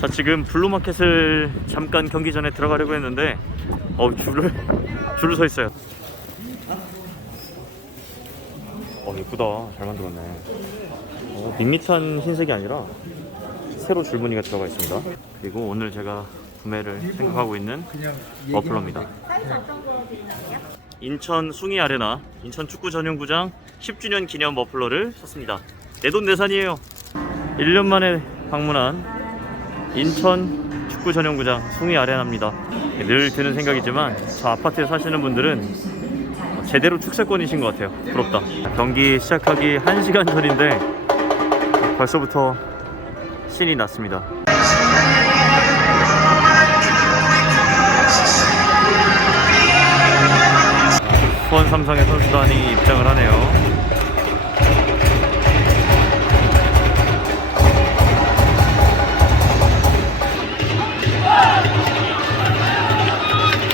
자 지금 블루마켓을 잠깐 경기 전에 들어가려고 했는데 어 줄을 줄을 서 있어요. 어 예쁘다 잘 만들었네. 어, 밋밋한 흰색이 아니라 새로 줄무늬가 들어가 있습니다. 그리고 오늘 제가 구매를 생각하고 있는 머플러입니다. 인천 숭이 아레나 인천 축구 전용구장 10주년 기념 머플러를 샀습니다. 내돈내산이에요. 1년 만에 방문한 인천 축구 전용구장 숭이 아레나입니다. 늘 드는 생각이지만 저 아파트에 사시는 분들은 제대로 축세권이신 것 같아요. 부럽다. 경기 시작하기 1시간 전인데 벌써부터 신이 났습니다. 수원 삼성의 선수단이 입장을 하네요.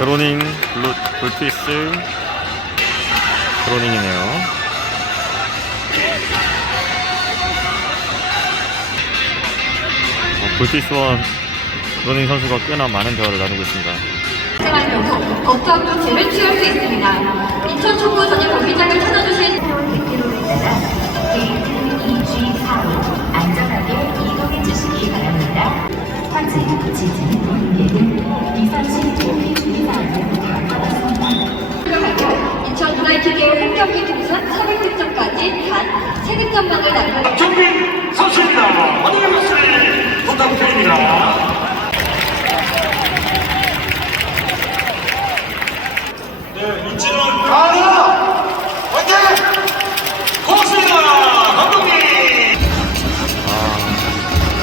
드로닝, 블루, 불피스, 드로닝이네요. 어, 불피스와 드로닝 선수가 꽤나 많은 대화를 나누고 있습니다. 생활 경우 더욱더 문제를 취할 수 있습니다. 인천 축구 전용 경기장을 찾아주신 100km를 따라 게이트 2G4로 안전하게 이동해 주시기 바랍니다. 화재, 지진, 단 3득점만을 남겨 정민 선수입니다. 환영의 박수를 부탁드립니다. 네, 이진원 가라! 화이팅! 고맙습니다, 감독님!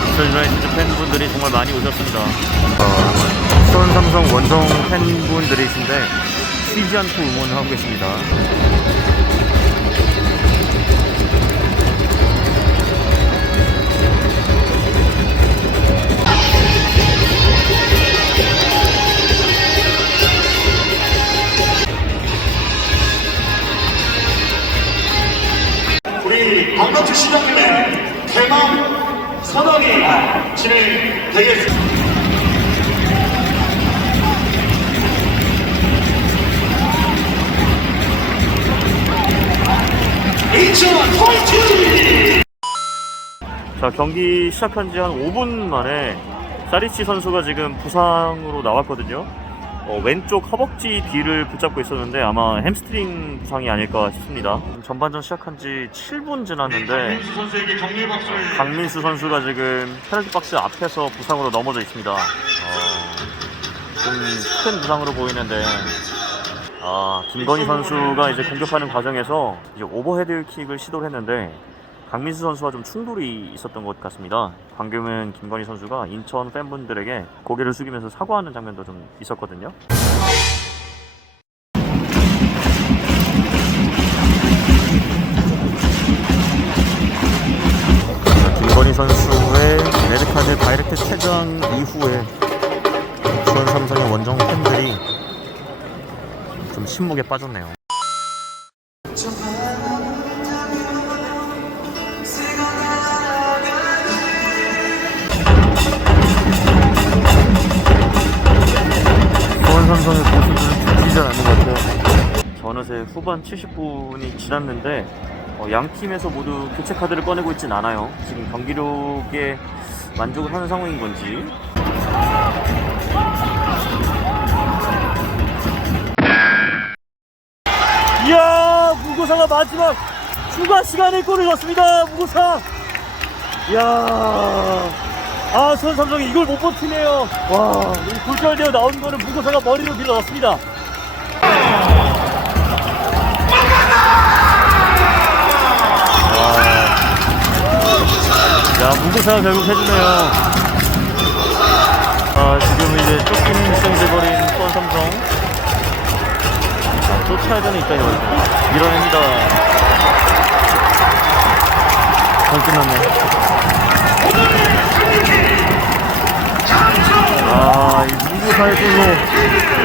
인천 유나이티드 팬분들이 정말 많이 오셨습니다. 어, 수원 삼성 원정 팬분들이신데 쉬지 않고 응원을 하고 계십니다. 반갑주 시장님의 대망 선언이 진행되겠습니다. 자 경기 시작한 지 한 5분 만에 사리치 선수가 지금 부상으로 나왔거든요. 어, 왼쪽 허벅지 뒤를 붙잡고 있었는데 아마 햄스트링 부상이 아닐까 싶습니다. 전반전 시작한 지 7분 지났는데 박수를 강민수 선수가 지금 페널티 박스 앞에서 부상으로 넘어져 있습니다. 어, 좀큰 부상으로 보이는데 아, 김건희 선수가 이제 공격하는 과정에서 이제 오버헤드 킥을 시도를 했는데 강민수 선수와 좀 충돌이 있었던 것 같습니다. 방금은 김건희 선수가 인천 팬분들에게 고개를 숙이면서 사과하는 장면도 좀 있었거든요. 김건희 선수의 레드카드 다이렉트 퇴장 이후에 수원 삼성의 원정 팬들이 좀 침묵에 빠졌네요. 고수들은 죽이지 않는 것 같아요. 저 어느새 후반 70분이 지났는데 어, 양 팀에서 모두 교체 카드를 꺼내고 있진 않아요. 지금 경기력에 만족을 하는 상황인 건지. 이야 무고사가 마지막 추가 시간에 골을 넣습니다. 무고사. 이야 아 수원 삼성이 이걸 못 버티네요. 와이 골절되어 나온 거는 무고사가 머리로 밀어 넣습니다. 야, 무고사가 결국 해주네요. 아, 지금 이제 쫓기는 입장이 돼버린 수원 삼성. 아, 쫓아야 되는 입장이 돼버렸네. 밀어냅니다. 잘 끝났네. Michael Law.